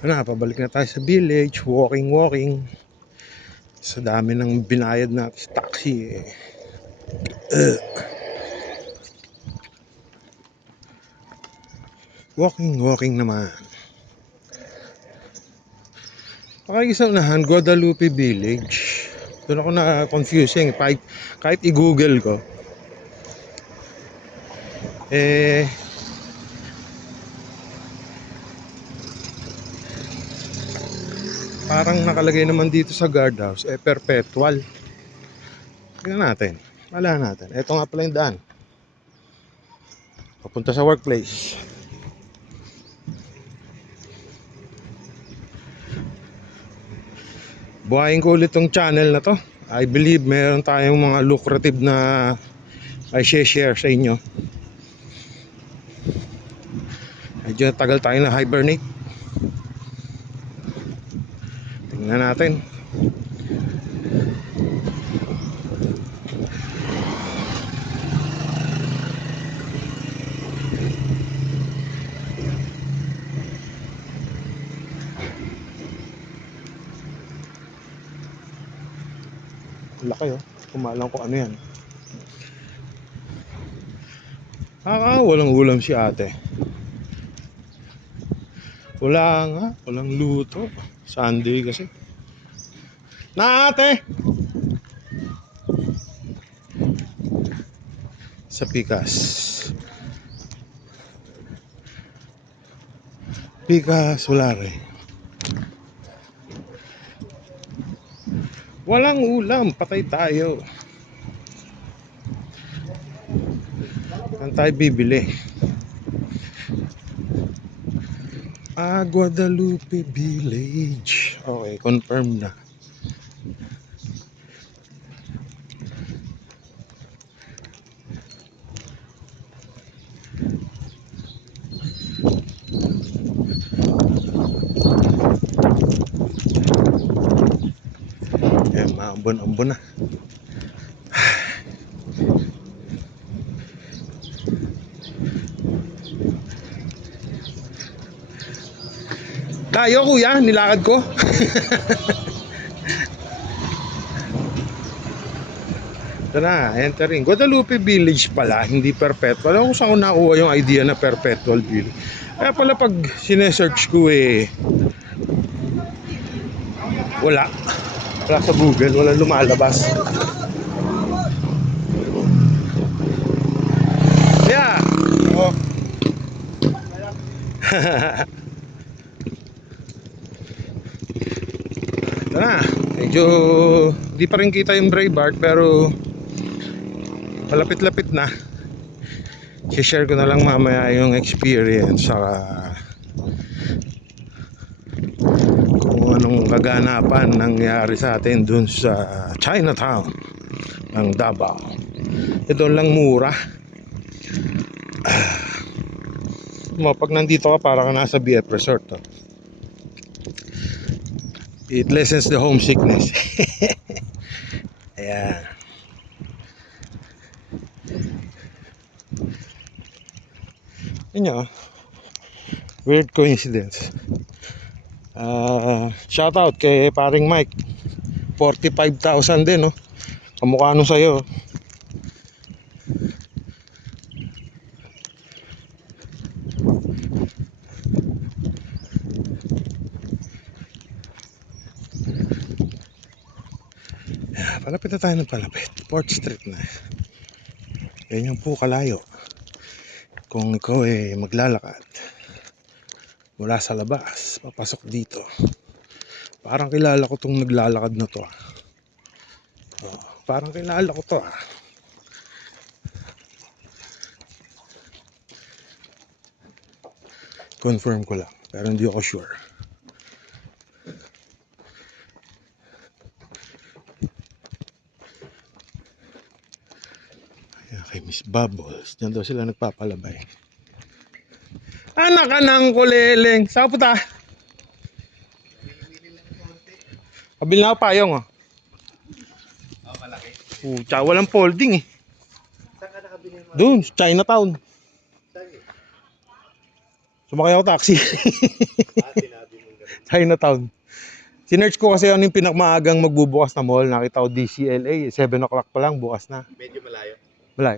Ito na, pabalik na tayo sa village. Walking, walking. Sa dami ng binayad sa taxi. Eh. Ugh. Walking, walking naman. Pakikisang nahan, Guadalupe Village. Doon ako na-confusing. Kahit, kahit i-google ko. Eh, parang nakalagay naman dito sa guardhouse, eh, perpetual. Tingnan natin. Wala natin. Ito nga pala yung daan. Papunta sa workplace. Buhayin ko ulit tong channel na to. I believe meron tayong mga lucrative na ay share sa inyo. Medyo tagal tayo na hibernate. Tingnan natin. Laki oh. Kumalang ko ano yan. Ah, walang ulam si ate. Wala nga, walang luto. Sunday kasi. Na ate! Sa Pikas. Pikas, wala rin. Walang ulam, patay tayo. Saan tayo bibili? Ah, Guadalupe Village. Okay, confirm na. Eh, maambon-ambon na. Tayo kuya, nilakad ko. Ito na, entering. Guadalupe Village pala, hindi perpetual. Alam ko saan ko nakuha yung idea na perpetual village. Kaya pala pag sinesearch ko eh, wala. Wala sa Google, wala lumalabas. Yeah. Oh. Ito na. Medyo di pa rin kita yung Breitbart pero malapit-lapit na. I-share ko na lang mamaya yung experience sa kung anong kaganapan nangyari sa atin dun sa Chinatown ng Davao. Ito lang mura. Mo pag nandito ka para ka nasa BF Resort. To. It lessens the homesickness. Ayan. Yun nyo. Weird coincidence. Ah, shout out kay paring Mike. 45,000 din, no? Kamukha nung sa'yo. Palapit na tayo ng palapit. Port Street na. Yan yung po kalayo. Kung ikaw ay maglalakad mula sa labas, papasok dito. Parang kilala ko tong naglalakad na to. ah. Oh, parang kilala ko to ah. Confirm ko lang, pero hindi ako sure. Kay Miss Bubbles. Diyan daw sila nagpapalabay. Anak ka ng kuleleng. Saan ka puta? Kabil na ako payong oh. Oh, malaki. Pucha, walang folding eh. Saan ka nakabili mo? Doon, Chinatown. Sumakay ako taxi. Chinatown. Sinerch ko kasi ano yung pinakmaagang magbubukas na mall. Nakita ko DCLA. 7 o'clock pa lang, bukas na. Medyo malayo. Wala.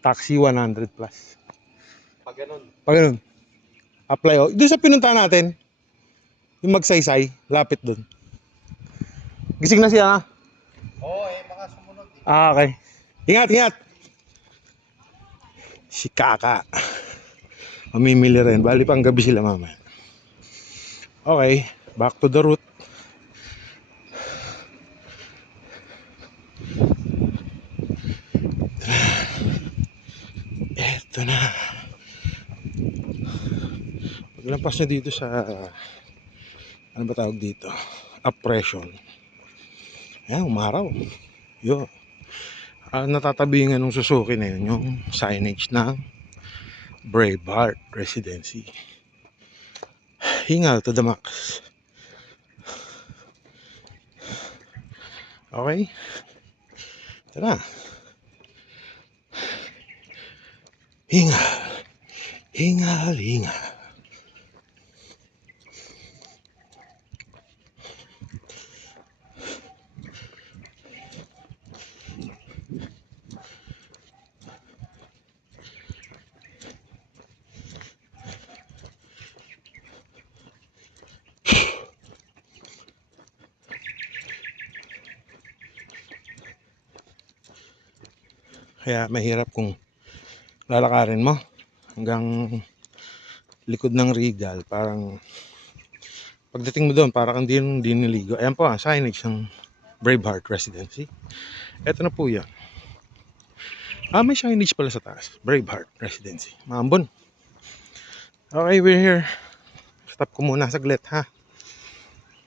Taxi 100 plus. Pag ganun. Pag ganun. Apply oh. Doon sa pinunta natin. Yung magsaysay. Lapit doon. Gising na siya ha? Oo eh, baka sumunod eh. Ah, okay. Ingat, ingat. Si Kaka. Mamimili rin. Bali pang gabi sila mamaya. Okay, back to the route. Eto na. Paglampas na dito sa ano ba tawag dito? Oppression. Ayan, umaraw. Yo. Ah, natatabi nga nung Suzuki na yun, yung signage ng Braveheart Residency. Hingal to the max. Okay? Tara. Hingal. Hingal, hingal. Kaya mahirap kung lalakarin mo hanggang likod ng Regal. Parang pagdating mo doon, parang kang din, din niligo. Ayan po ang signage ng Braveheart Residency. Ito na po yan. Ah, may signage pala sa taas. Braveheart Residency. Maambon. Okay, we're here. Stop ko muna saglit ha.